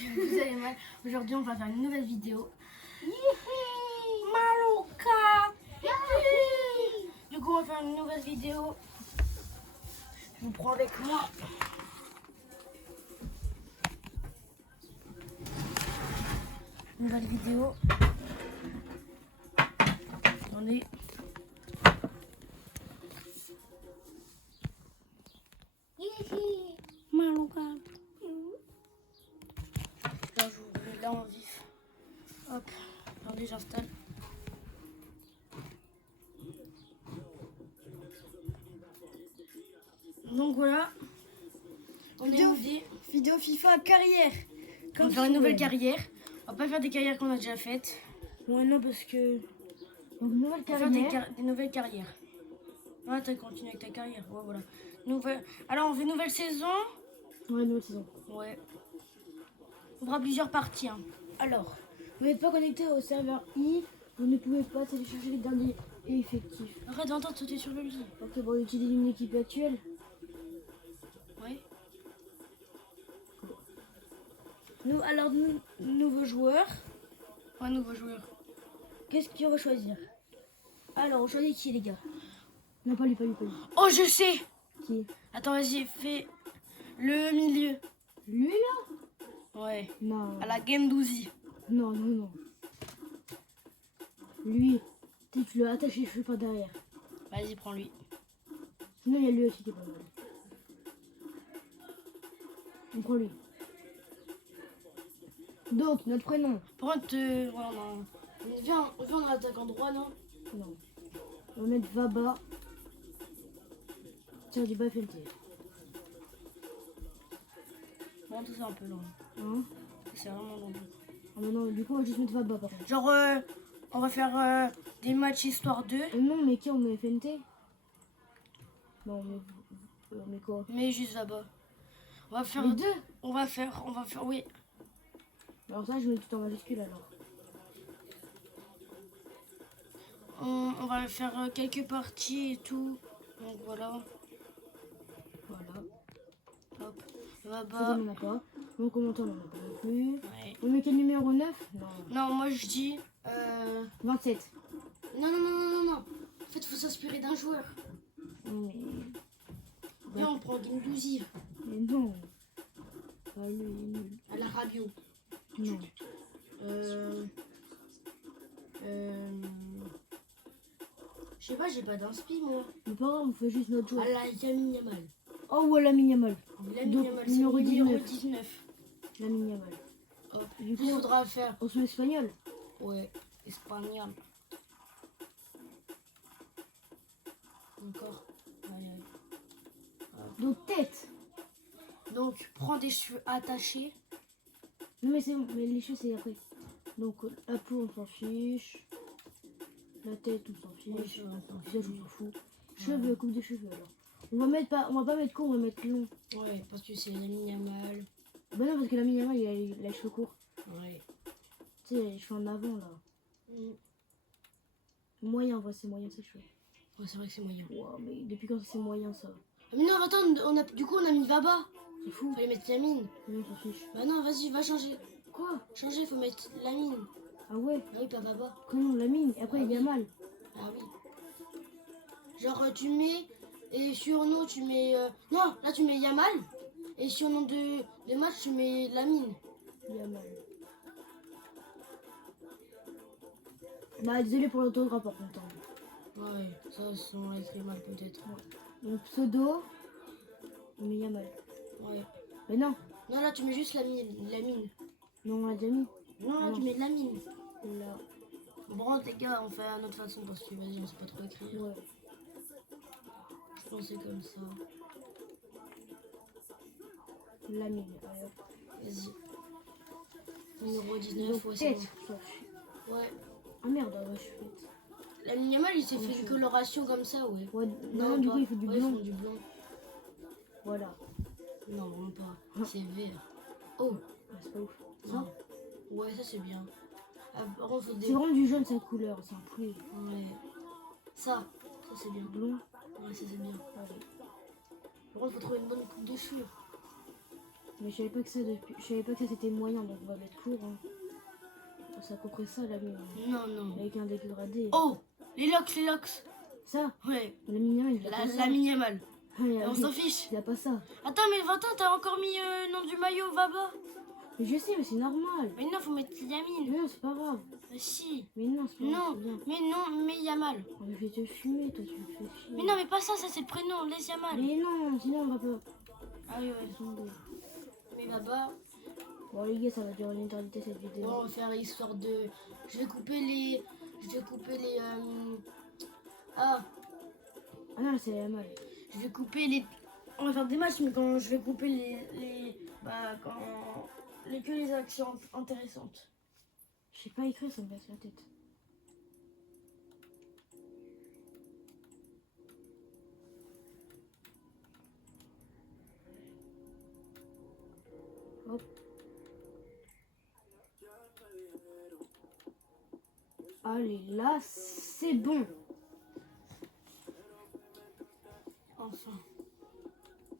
Vous allez mal. Aujourd'hui, on va faire une nouvelle vidéo. Malouka. Du coup, on va faire une nouvelle vidéo. Je vous prends avec moi. Nouvelle vidéo. Attendez. Malouka. Là, je vous remets là en vif. Hop. Attendez, j'installe. Donc voilà. On a une idée. Vidéo FIFA carrière. On va faire une nouvelle carrière. On va pas faire des carrières qu'on a déjà faites. Ouais, non, parce que. Donc, nouvelle On va faire carrière. des nouvelles carrières. Ouais, t'as continué avec ta carrière. Ouais, voilà. Alors, on fait nouvelle saison. Ouais, nouvelle saison. Ouais. On fera plusieurs parties. Hein. Alors, vous n'êtes pas connecté au serveur I. Vous ne pouvez pas télécharger les derniers effectifs. Arrête d'entendre sauter sur le lit. Ok, bon, on utilise une équipe actuelle. Ouais. Nouveaux joueurs. Ouais, nouveau joueur. Qu'est-ce qu'on va choisir? Alors, on choisit qui, les gars? Non, pas lui. Oh, je sais. Qui? Attends, vas-y, fais le milieu. Lui, là? Ouais. Non. À la Gendouzi. Non. Lui, tu l'as attaché les cheveux par derrière. Vas-y, prends lui. Sinon, il y a lui aussi qui est pas mal. On prend lui. Donc, notre prénom. Par contre, ouais, non. Viens, on attaque en droit, non? Non. On va mettre Vaba. Tiens, du Bafenté. Non, tout ça un peu long. Hein? C'est vraiment long. Ah, bah non, du coup, on va juste mettre Vaba par contre. Genre, on va faire des matchs histoire 2. Non, mais qui on met FNT? Non, on met quoi? Mais juste là-bas. On va faire Les deux? On va faire, oui. Alors ça, je mets tout en majuscule alors. On va faire quelques parties et tout. Donc voilà. Hop. Ça, Là-bas. on n'en a pas. Donc, on monte, on n'en a pas non plus. Ouais. On met quel numéro 9? Non. Non, moi je dis. 27. Non. En fait, faut s'inspirer d'un joueur. Mais... Viens, on prend Gendouzi. Mais non. Pas lui, il est nul. À la Rabiot. Non. Je sais pas, j'ai pas d'inspi moi. Mais pas grave, on fait juste notre joueur. À la Lamine Yamal. Oh, ouais, la Yamal. Lamine Donc, Yamal, c'est numéro numéro 19. 19. La Yamal. Hop. Du Il coup, faudra faire. on se met espagnol. Ouais, espagnol. Encore. Allez. Donc, tête. Donc, prends des cheveux attachés. Non, mais c'est bon, mais les cheveux, c'est après. Donc, la peau, on s'en fiche. La tête, on s'en fiche. Oui, cheveux, on s'en Le visage, on s'en fout. Cheveux, coupe de cheveux alors. On va pas mettre court, on va mettre long. Ouais, parce que c'est Lamine Yamal. Bah non, parce que la Yamal, il a les cheveux courts. Ouais. Tu sais, il a les cheveux en avant là. Mm. Moyen, en vrai, c'est moyen, ses cheveux. Ouais, c'est vrai que c'est moyen. Wow, mais depuis quand c'est moyen ça? Ah, mais non, attends, du coup, on a mis Vaba. C'est fou. Fallait mettre Lamine. Oui, on s'en fiche. Bah non, vas-y, va changer. Quoi? Changer, faut mettre Lamine. Ah ouais? Ah oui, pas Vaba. Comment la mine? Et après, Ah il y a oui. mal. Ah oui. Genre, tu mets. Et surnom, tu mets. Non, là, tu mets Yamal. Et surnom de match, tu mets Lamine. Il y a mal. Bah, désolé pour l'autographe par contre. Ouais, ça, on l'écrit mal peut-être. Donc, pseudo. Mais il y a mal. Ouais. Mais non. Non, là, tu mets juste Lamine. Non, on l'a déjà mis. Non, là, Ah tu non. mets Lamine. Là. Bon, les gars, on fait à notre façon parce que, vas-y, on sait pas trop écrire. Ouais. Je pensais comme ça. La mine. Allez, hop. Vas-y. Numéro 19, Donc, ouais, c'est tête. bon. Ouais. Ah merde, ouais, je suis bête. Lamine Yamal, il s'est fait une coloration comme ça, ouais. Ouais, non, du pas. coup, il faut du Ouais, blanc. ils font du blanc. Voilà. Non, vraiment pas. C'est vert. Oh, Ah, c'est pas ouf. Ça? non. Ouais, ça c'est bien. Ah, par contre, faut C'est vraiment du jaune, sa couleur. C'est un poulet. Ouais. Ça c'est bien. Blond. Ouais, ça c'est bien. Allez. Par contre, faut trouver une bonne coupe de cheveux. Mais je savais pas que ça depuis... Je savais pas que ça c'était moyen, donc on va mettre court. Hein. C'est à peu près ça la mienne. Non, non. Avec un dégradé. Oh, les locks. Ça, Ouais, la mini il a pas ça. la mini-mal. Ouais, On s'en fiche. il a pas ça. Attends, mais Valentin, t'as encore mis le nom du maillot Vaba. Mais je sais, mais c'est normal. Mais non, faut mettre Yamil. Mais non, c'est pas grave. Mais si. Mais non, c'est pas grave, Non, c'est bien. mais non, mais Yamal. Oh, mais je vais te fumer, toi, tu me fais chier. Mais non, mais pas ça, ça c'est le prénom, laisse Yamal. Mais non, sinon on va pas... Ah oui, ouais. Mais Vaba, Bon les gars, ça va durer une éternité cette vidéo. bon, on va faire l'histoire de... Je vais couper les... Ah, Ah non, c'est la mal. je vais couper les... On va faire des matchs, mais quand je vais couper Bah, quand... Que les actions intéressantes. Je sais pas écrire, ça me casse la tête. Hop. Allez, là, c'est bon. Enfin.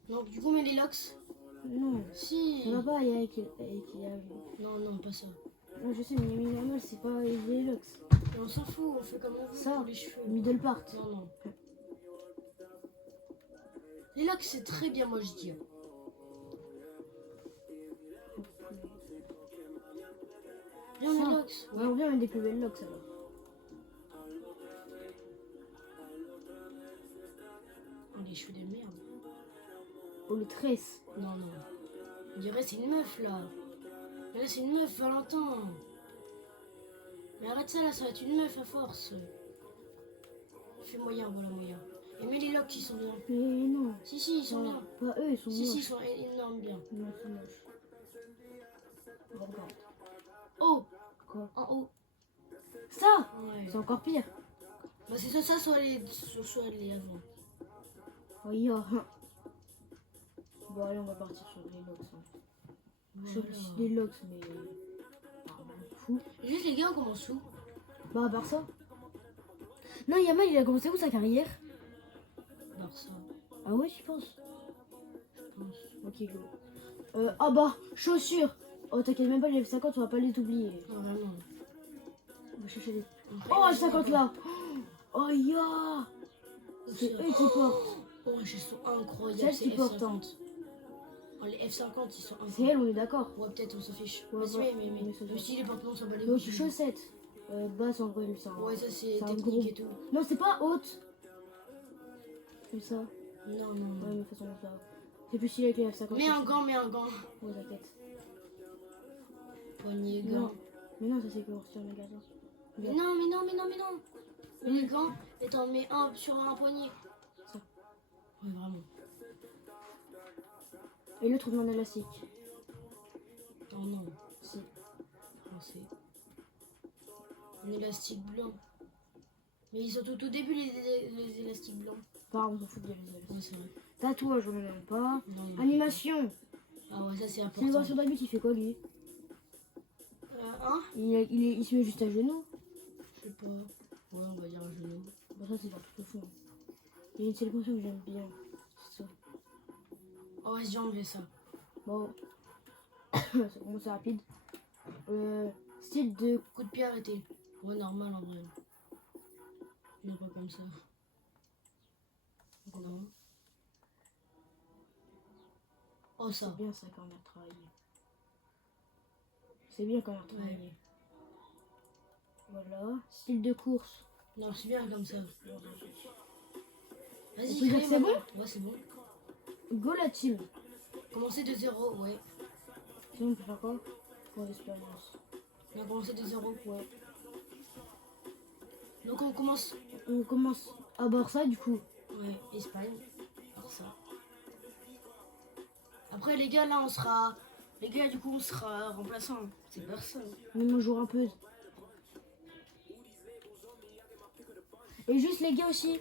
Donc, du coup, mais les locks. Non, Si. ça va pas y avec Non, non, pas ça. Non, je sais, mais Yamil Yamal, c'est pas les lux. Mais on s'en fout, on fait comme on veut Ça, pour les cheveux. Middle part. Non, non. Les locks, c'est très bien, moi, je dis. Bien, les Ça. locks. Ouais, on vient avec des plus belles locks alors. Oh, les cheveux de merde. Oh, les tresses. Non, non. On dirait c'est une meuf, là. Mais là, c'est une meuf, Valentin. Mais arrête ça, là, ça va être une meuf à force. Fais moyen, voilà, moyen. Et mets les locks, ils sont bien. Mais non. Si, si, ils sont bien. Pas eux, ils sont Si, si, ils moches. sont énormes bien. Non, c'est moche. Regarde. Oh, Quoi? en haut. Ça, Ouais. c'est encore pire. Bah, c'est ça, soit les avant. Oh, ya. Bon, allez, on va partir sur les locks. Hein. Sur Voilà. les locks, mais... Ah, on m'en fout. Juste, les gars, on commence où? Bah, à part ça. Non, Yamal, il a commencé où sa carrière? Barça, Ah ouais, tu penses? je pense. Ok, go. Ah bah, chaussures. Oh, t'inquiète même pas, les F50, on va pas les oublier. Non, vraiment. On va chercher les... Après, Oh, les 50 là. Oh, ya. C'est eux qui portent. Oh, ils sont incroyables. C'est elles qui ces portent. Hein. F50. Oh, les F50, ils sont C'est incroyables. elles, on est d'accord. Ouais, peut-être, on s'en fiche. Ouais, Vas-y, ouais. mais Mais ça, le style, les pantalons, ça va les Donc, couilles. chaussettes. Basse, en vrai, ça. Ouais, ça, c'est c'est un technique gros- et tout. Non, c'est pas haute. Comme ça. Non, non, Ouais, non. mais de toute façon, ça. C'est plus stylé avec les F50. Mets un gant, mets un gant. Ouais, t'inquiète. Poignée, Non. gant. Mais non, ça c'est pour sur le magasin. Mais non, mais non, mais non, mais non. Mets les gants et t'en mets un sur un poignet. Ça. Ouais, vraiment. Et l'autre, on en élastique. Oh non, Si. français. Un élastique blanc. Mais ils sont tout au début, les élastiques blancs. Pas, on s'en fout de les élastiques. Ouais, c'est vrai. Tatouage, on en a pas. Non, non. Animation. Ah ouais, ça c'est C'est le important. version d'habit, il fait quoi lui? Hein? Il se met juste à genoux. Je sais pas. Ouais, on va dire un genou. Bon, ça c'est dans tout le fond. Il y a une célébration que j'aime bien. C'est ça. Oh, vas-y, j'ai enlevé ça. Bon. C'est bon, c'est rapide. Style de... Coup de pied arrêté. Ouais, normal en vrai. Non, pas comme ça. Non. Oh, ça. C'est bien ça quand on a travaillé. C'est bien quand on a travaillé. Voilà. Style de course. Non, c'est bien comme ça. On Vas-y, peut dire crée que c'est maintenant. Ouais, c'est bon. Go la team. Commencer de zéro, ouais. Sinon on peut faire quoi? Pour l'expérience. On a commencé de zéro. Ouais. Donc on commence. On commence à Barça du coup. Ouais, Espagne. Alors ça. Après les gars, là on sera. Les gars, du coup on sera remplaçant. C'est personne. Même un jour un peu. Et juste les gars aussi.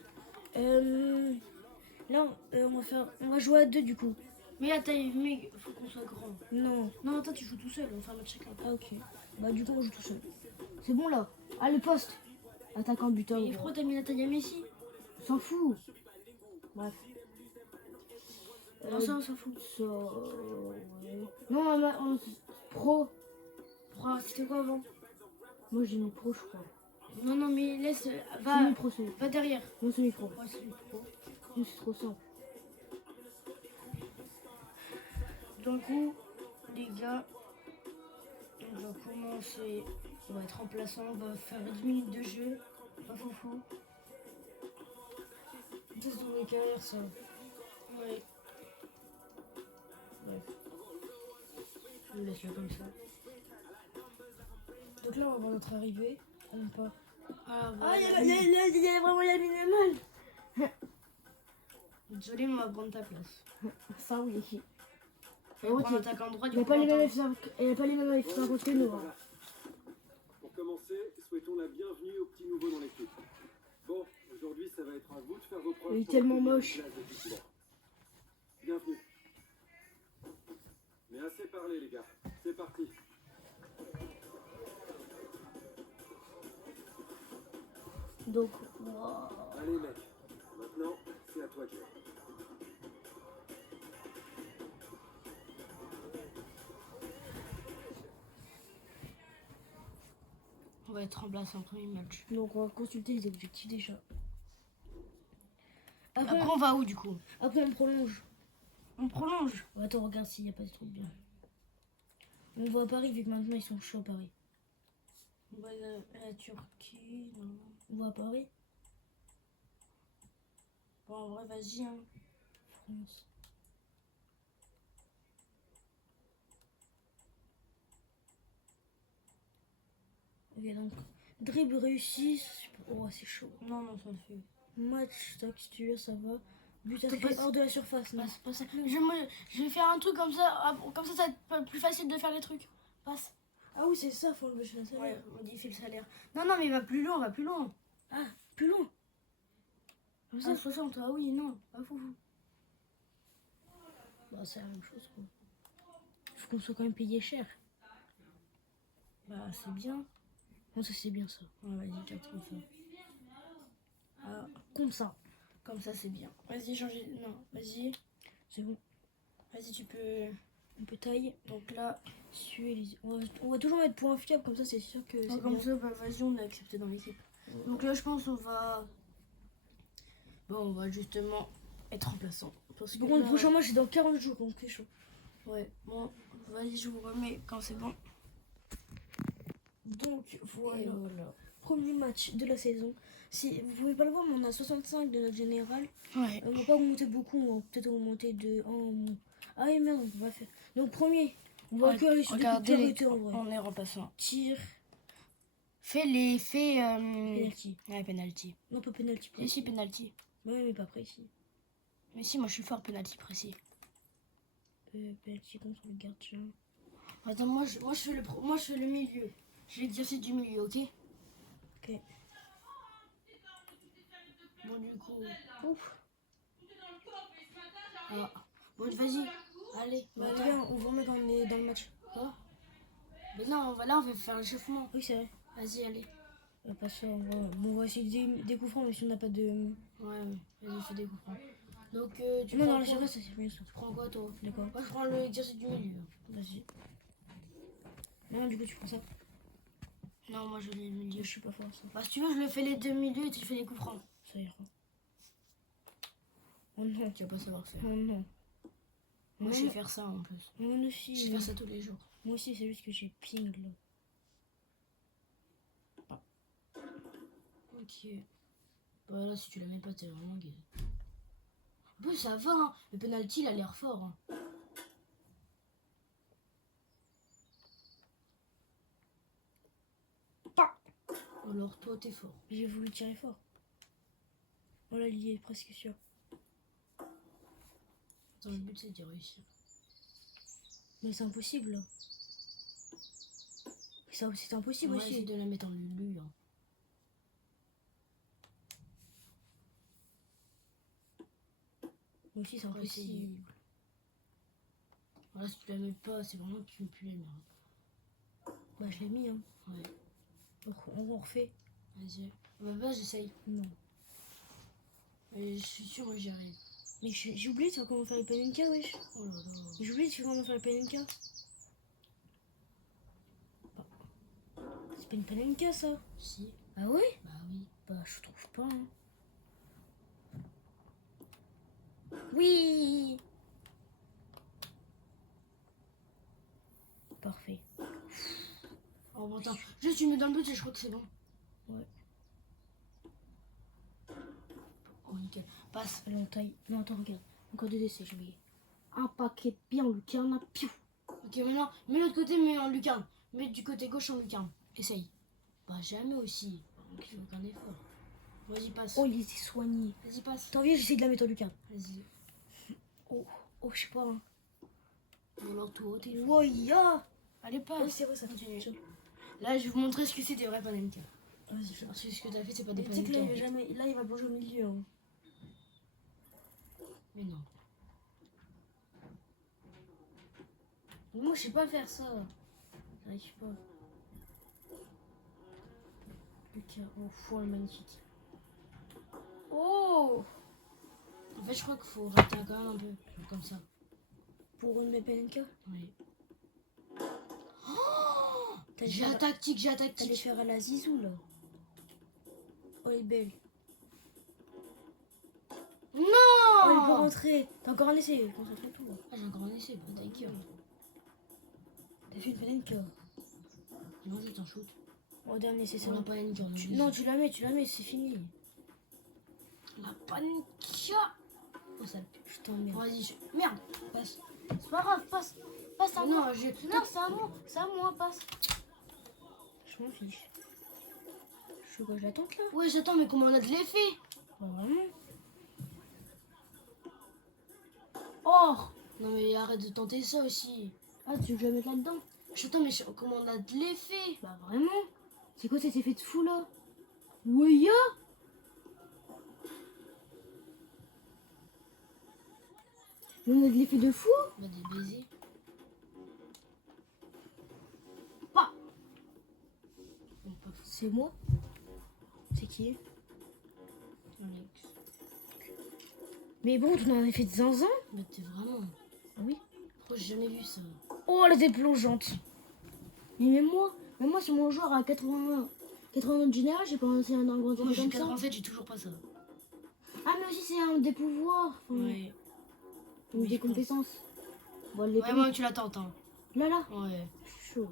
Là on va jouer à deux du coup. Mais là, mais faut qu'on soit grand. Non. Non, attends, tu joues tout seul, on fait un match chacun. Ah ok. Bah du coup on joue tout seul. C'est bon là. Ah le poste. Attaquant buteur. Et pourquoi t'as mis la taille à Messi? On s'en fout. Bref. Non, ça, on s'en fout. Ça, ouais. Non, en pro. C'était quoi avant? Moi, j'ai mis pro, je crois. Non, non, mais laisse. C'est pro, c'est Va derrière. Moi, c'est pro. Ouais, c'est pro. Moi, c'est trop simple. D'un coup, les gars, on va commencer. On va être remplaçant, on va faire 10 minutes de jeu. Pas foufou. Ça, c'est dans mes carrières, ça. Ouais. Bref. Je le laisse là comme ça. Donc là, on va voir notre arrivée. Ah, non, pas. Ah, voilà. Il y a vraiment la minimale. Désolé, mais on va prendre ta place. Ça, oui. On va prendre attaquant droit du Il n'y a coup. pas les mêmes F50 que nous. Hein. Pour commencer, souhaitons la bienvenue aux petits nouveaux dans l'équipe. Bon, aujourd'hui, ça va être à vous de faire vos preuves. Il est pour tellement obtenir moche. une place de titulaire. Bienvenue. Mais assez parlé, les gars. C'est parti. Donc, Allez, mec. Maintenant, c'est à toi de jouer. On va être remplacé en premier match. on va consulter les objectifs déjà. Après, on va où du coup? Après, on prolonge. On prolonge. Oh, attends, regarde s'il n'y a pas de trucs bien. On va à Paris, vu que maintenant ils sont chauds à Paris. On va à la Turquie. Non. On va à Paris. Bon, en vrai, vas-y. Hein. France. Ok, donc, dribble réussi. Oh, c'est chaud. Non, non, ça le fait. Match, texture, ça va. But T'as inscrit pas- hors de la surface, non. Passe, passe. Je vais faire un truc comme ça. Comme ça va être plus facile de faire les trucs. Passe. Ah oui, c'est ça, faut enlever le salaire. Ouais, modifie le salaire. Non, non, mais va plus loin, va plus loin. Ah, plus long. Comme ça. Ah, 60, ah oui, non, pas fou. Bah, c'est la même chose, quoi. Faut qu'on soit quand même payé cher. Bah, c'est bien. Non, ça, c'est bien, ça. Ouais, vas-y, garde comme ça. Ah, Comme ça. comme ça, c'est bien. Vas-y, changer. Non, vas-y. C'est bon. Vas-y, tu peux. On peut tailler. Donc là, On va toujours mettre point fiable, comme ça, c'est sûr que c'est comme bien. ça, bah, vas-y, on est accepté dans l'équipe. Donc là, je pense on va. Bon, on va justement être remplaçant. Parce que Par contre, là, le prochain match, c'est dans 40 jours, donc c'est chaud. Ouais, bon, vas-y, je vous remets quand c'est bon. Donc, voilà. Et voilà. Premier match de la saison. Si, vous pouvez pas le voir, mais on a 65 de notre général. Ouais. On va pas augmenter beaucoup, on va peut-être augmenter de 1. Ah oui, merde, on peut pas faire. Donc, premier, on va que aller sur des coups de pied arrêtés, en vrai. On est remplaçant. Tir, Fais penalty. Ouais, penalty. Non, pas penalty. Et si, penalty. Ouais, mais pas précis. Mais si, moi je suis fort penalty précis. Penalty contre le gardien. Attends, moi je fais le milieu. Je vais l'exercice du milieu, ok? Ok. Bon, du coup. Ouf. Ah. Bon, vas-y. Allez. Bah, attends. viens, on vous remet quand on est dans le match. Quoi? Mais non, là on va faire l'échauffement. Oui, c'est vrai. Vas-y, allez. Pas ça, on va essayer des coups francs, mais si on n'a pas de. Ouais, vas-y, fais des coups francs. Donc, tu Non, prends non, quoi? c'est vrai, ça c'est bien ça. Tu prends quoi, toi? D'accord. Moi, je prends l'exercice du milieu. Vas-y. Non, du coup, tu prends ça. Non, moi je l'ai le milieu. Je suis pas fort, ça. Bah, si tu veux, je le fais les deux milieux et tu fais les coups francs. Ça ira. Oh non. Tu vas pas savoir faire. Oh non. Moi, je Non. sais faire ça en plus. Moi Je aussi. sais faire ça tous les jours. Moi aussi, c'est juste que j'ai ping là. Ok. Bah là, si tu la mets pas, t'es vraiment gay. En plus, ça va, hein. Le penalty, il a l'air fort. Hein. Alors, toi, t'es fort. J'ai voulu tirer fort. Voilà, il est presque sûr. Attends, le but, c'est d'y réussir. Mais c'est impossible là. C'est impossible On va essayer aussi. de la mettre en lulu. Hein. Moi aussi, c'est On va essayer. impossible. Voilà, si tu la mets pas, c'est vraiment que tu ne plus la merde. Bah, je l'ai mis, hein. Ouais. On refait. Vas-y. Bah, j'essaye. Non. Et je suis sûre que j'y arrive. Mais j'ai oublié de faire comment faire les panenka, wesh. Oh là là. J'ai oublié de faire comment faire les panenka. C'est pas une panenka, ça. Si. Ah ouais? Bah oui. Bah, je trouve pas. Hein. Oui. Parfait. Oh, bon, attends. Juste, tu me mets dans le but et je crois que c'est bon. Ouais. Oh, nickel. Passe. Allez, on taille. Non, attends, regarde. Encore deux essais, j'ai oublié. Un paquet bien lucarne, piou. Ok, maintenant, mets l'autre côté, mais en lucarne. Mets du côté gauche en lucarne. Essaye. Bah, jamais aussi. Donc, il faut aucun effort. Vas-y, passe. Oh, il était soigné. Vas-y, passe. Attends, viens, j'essaie de la mettre en lucarne. Vas-y. Oh, je sais pas. Hein. Ou alors tout haut, t'es Oh, ya. Allez, passe. Oui, c'est vrai, ça Continue. continue. Là, je vais vous montrer ce que c'est des vrais panenka. Vas-y, fais. Parce que ce que t'as fait, c'est pas des Tu sais que là, panenka. il va jamais. Là, il va plonger au milieu. Hein. Mais non. Moi, je sais pas faire ça. J'arrive pas. Lucas, oh, four magnifique. Oh! En fait, je crois qu'il faut rester quand même un peu. Comme ça. Pour une panenka? Oui. T'as J'ai la tactique, j'ai la T'allais tactique. faire à la zizou, là. Oh, elle est belle. Non! Oh, elle peut rentrer. T'as encore un essai. Concentre-toi. Ah, j'ai encore un essai, bah, t'as gueule. T'as fait une panenka. Non, je t'en shoot. Oh, dernier essai, c'est On bon. a pas une cœur. Non, tu la mets, c'est fini. La panenka. Oh, ça pue. Je t'emmerde. Vas-y, merde, passe. C'est pas grave, passe. Passe à moi. Non, je. Non, c'est à moi, passe. Je m'en fiche. Je sais quoi, je l'attends là. Ouais, j'attends, mais comment on a de l'effet? Oh, vraiment? Oh! Non, mais arrête de tenter ça aussi. Ah, tu veux que je la mette là-dedans? J'attends, mais comment on a de l'effet? Bah, vraiment? C'est quoi cet effet de fou là? Oui, on a de l'effet de fou? Bah, des baisers. Pas. Bon, pas fou. C'est moi? C'est qui? Alex. Mais bon, tu en as fait de zinzin? Bah, t'es vraiment. Ah oui. Pourquoi j'ai jamais vu ça? Oh, elle était plongeante. Mais même moi, c'est mon joueur à 80 de général, j'ai pas lancé un grand Moi, truc j'ai comme ça. 87, j'ai toujours pas ça. Ah, mais aussi, c'est un des pouvoirs. Enfin, Ouais. ou Oui, des je pense. compétences. Bon, les Ouais, moi, tu la tentes, hein. Là. Ouais. Je suis chaud.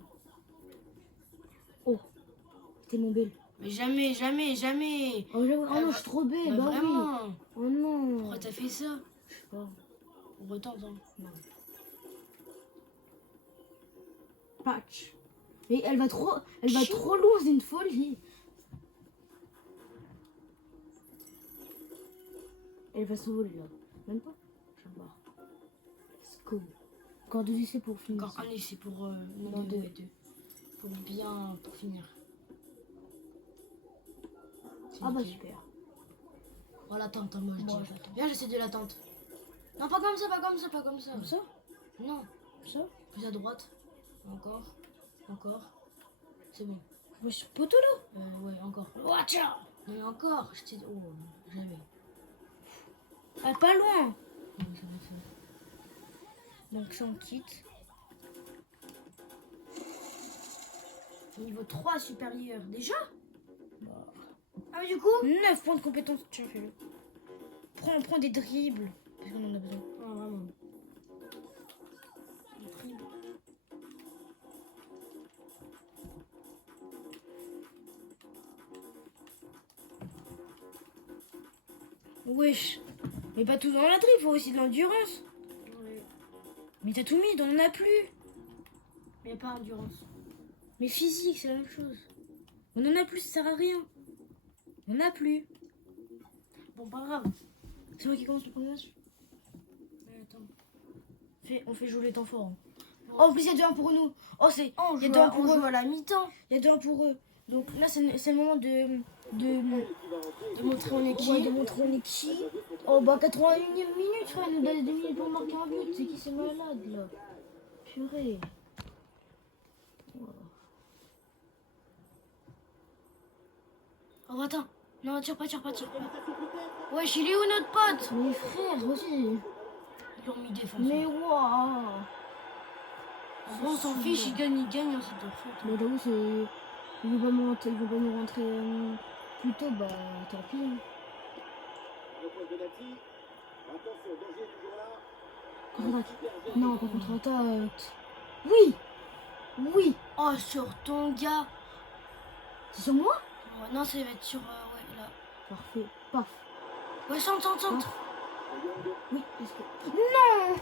Oh, t'es mon belle. Mais jamais, jamais, jamais. Oh, non, je suis trop belle. Bah, Bah, oui. vraiment. Oh non. Pourquoi t'as fait ça? Je sais pas. On retente, hein. Non. Patch. Mais elle va trop loin, c'est une folie. Elle va s'envoler là. Même pas. Je sais pas. Let's go. Encore deux essais pour finir. Encore un essai pour. Non, Non, deux, deux. ouais, deux. Pour bien. Pour finir. C'est Ah bah nickel. super. Oh, l'attente, hein, moi, je Moi, dis. j'attends. Viens, j'essaie de l'attente. Non, pas comme ça, pas comme ça, pas comme ça. Comme ça? Non, Comme ça? plus à droite. Encore. Encore. C'est bon. Ouais, je suis poteau là. Ouais, encore. Watch out! Non, mais encore. Je t'ai dit. Oh, jamais. Ah, pas loin. Non, jamais fait. Donc ça on quitte. Niveau 3 supérieur. Déjà? Bah. Ah, mais du coup? 9 points de compétence. Tiens, fais-le. Prends des dribbles. Parce qu'on en a besoin. Ah, vraiment. Wesh. Mais pas tout dans la dribble, faut aussi de l'endurance. Ouais. Mais t'as tout mis, on en a plus. Mais pas endurance. Mais physique, c'est la même chose. On en a plus, ça sert à rien. On en a plus. Bon, pas grave. C'est moi qui commence le premier match. Attends. On fait jouer les temps forts. Hein. Oh, en plus, il y a 2-1 pour nous. Oh, c'est. Oh, Il y a 2-1 pour on eux. joue à la mi-temps. Il y a 2-1 pour eux. Donc là, c'est le moment de montrer on est qui. ouais, de montrer on est qui. Oh, bah, 81e minute, frère. Il nous donne 2 minutes pour marquer un but. C'est qui, c'est malade, là. Purée. Oh, attends. Non, tire pas, tire pas, tire pas. Wesh, il est où notre pote? Mais frère, aussi. Ils l'ont mis défenseur. Mais waouh. Bon, on s'en fiche, il gagne, hein, c'est de faute. Mais j'avoue, c'est. Ils vont pas nous rentrer, plus tôt, bah tant pis. Hein. Contre-attaque. Non, pas contre-attaque. Oui. Oui. Oh, sur ton gars. C'est sur moi? Oh, non, ça va être sur. Ouais, là. Parfait. Paf. Ouais, centre. Oui, est-ce que. Non.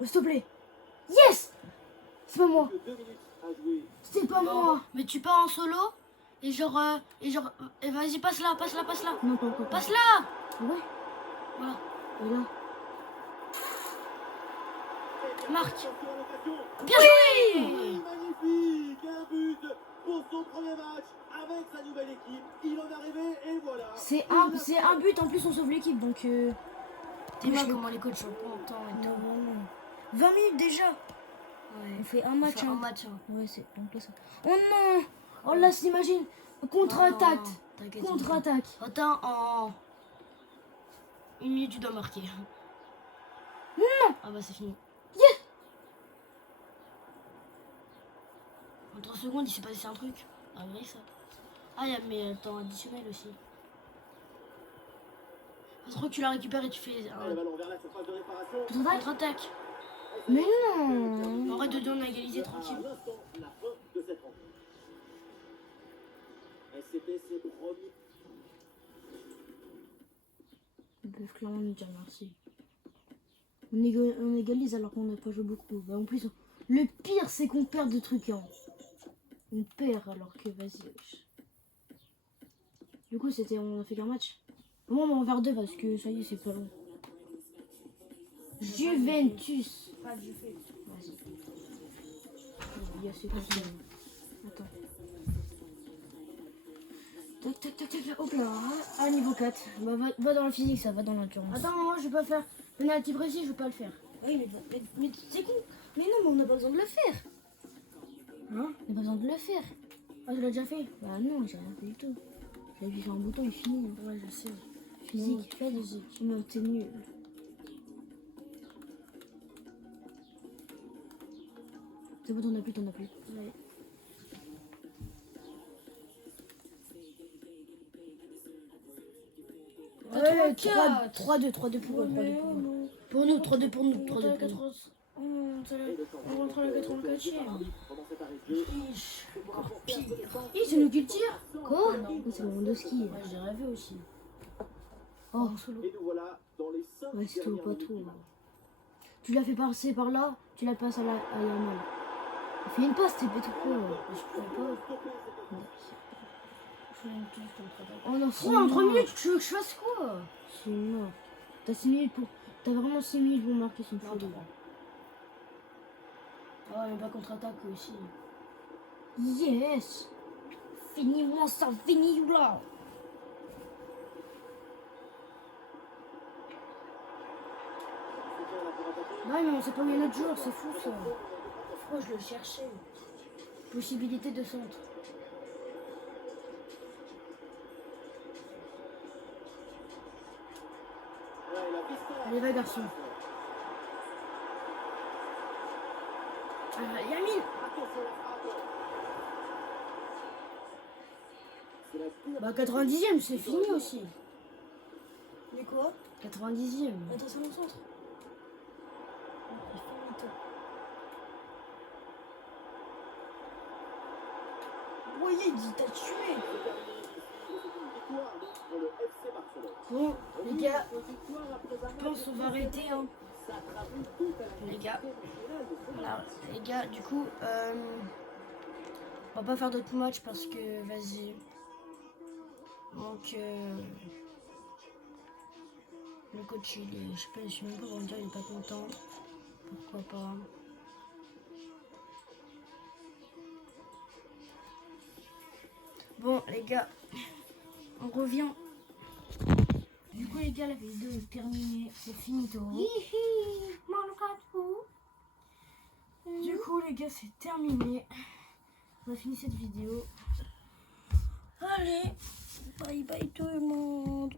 Oh, s'il te plaît. Yes. C'est pas moi. C'est pas moi. Mais tu pars en solo et et vas-y, passe là. Non, pas encore. Passe là. Ouais. Voilà. Et là. Marque. Bien joué. Magnifique, un but pour son premier match avec sa nouvelle équipe. Il en est arrivé et voilà. C'est un but, en plus on sauve l'équipe, donc T'es mal comment les coachs sont contents et tout. non. 20 minutes déjà. Ouais. On fait un match. On fait un hein. match. Hein. Ouais, c'est donc là, ça. Oh non. Oh là, s'imagine. Contre-attaque. Non, t'inquiète, Contre-attaque. Attends, en 1 minute, tu dois marquer. Non. Ah bah, c'est fini. Yes. En 3 secondes, il s'est passé un truc. Ah, vrai ça. Ah, il y a mais temps additionnel aussi. Je crois que tu la récupères et tu fais un Contre-attaque. contre-attaque. Mais non. Arrête de dire on a égalisé tranquille. Ils peuvent clairement nous dire merci. On égalise alors qu'on n'a pas joué beaucoup. Bah, en plus, le pire c'est qu'on perd de trucs. Hein. On perd alors que vas-y. Wesh. Du coup, on a fait qu'un match. Moi, on va en faire 2 parce que ça y est, c'est pas long. Juventus. Pas du fait. Vas-y. Il y a c'est facile. Attends. Tac. Hop là. À niveau 4. Bah, va dans le physique, ça va dans l'endurance. Attends, moi je vais pas faire. Penalty précis, je vais pas le faire. Oui, mais c'est con. Mais non, mais on n'a pas besoin de le faire. Hein? On n'a pas besoin de le faire. Ah, je l'ai déjà fait. Bah non, j'ai rien fait du tout. J'ai appuyé sur un bouton et fini. Hein. Ouais, je sais. Physique, fais physique. Non, t'es nul. C'est bon, t'en as plus. Ouais. Ouais, 3-4. 3-2 pour eux. Pour nous, 3-2 pour nous. 3-2 pour nous. On rentre à la 84e. Encore pire. C'est nous qui le tire. Quoi? C'est le Lewandowski. Moi j'ai rêvé aussi. Oh, Et nous voilà dans les 5 ouais, c'était pas trop. Tu l'as fait passer par là, tu la passes à Yamal. Il fait une passe, t'es bête ou quoi? Je pouvais pas. Je fais une touche contre-attaque. Oh non, c'est Oh, en 3 mort. minutes, tu veux que je fasse quoi? C'est mort. T'as 6 minutes pour. T'as vraiment 6 minutes pour marquer son Non, faute. 3. Ah, mais pas contre-attaque aussi. Yes! Finis-moi ça, finis-là! Ouais, mais on sait pas où est notre joueur, c'est fou ça. Pourquoi je le cherchais? Possibilité de centre. Allez, va, garçon. Yamine! Bah, 90e, c'est fini aussi. Mais quoi? 90e. Attention au centre. Voyez, il dit t'as tué. Bon, les gars, je pense qu'on va arrêter. Hein. Les gars, voilà, les gars, du coup, on va pas faire d'autres matchs parce que, vas-y. Donc, le coach, il est, je sais même pas comment dire, il est pas content. Pourquoi pas? Bon, les gars, on revient. Du coup, les gars, la vidéo est terminée. C'est finito. Du coup, les gars, c'est terminé. On a fini cette vidéo. Allez, Bye bye tout le monde.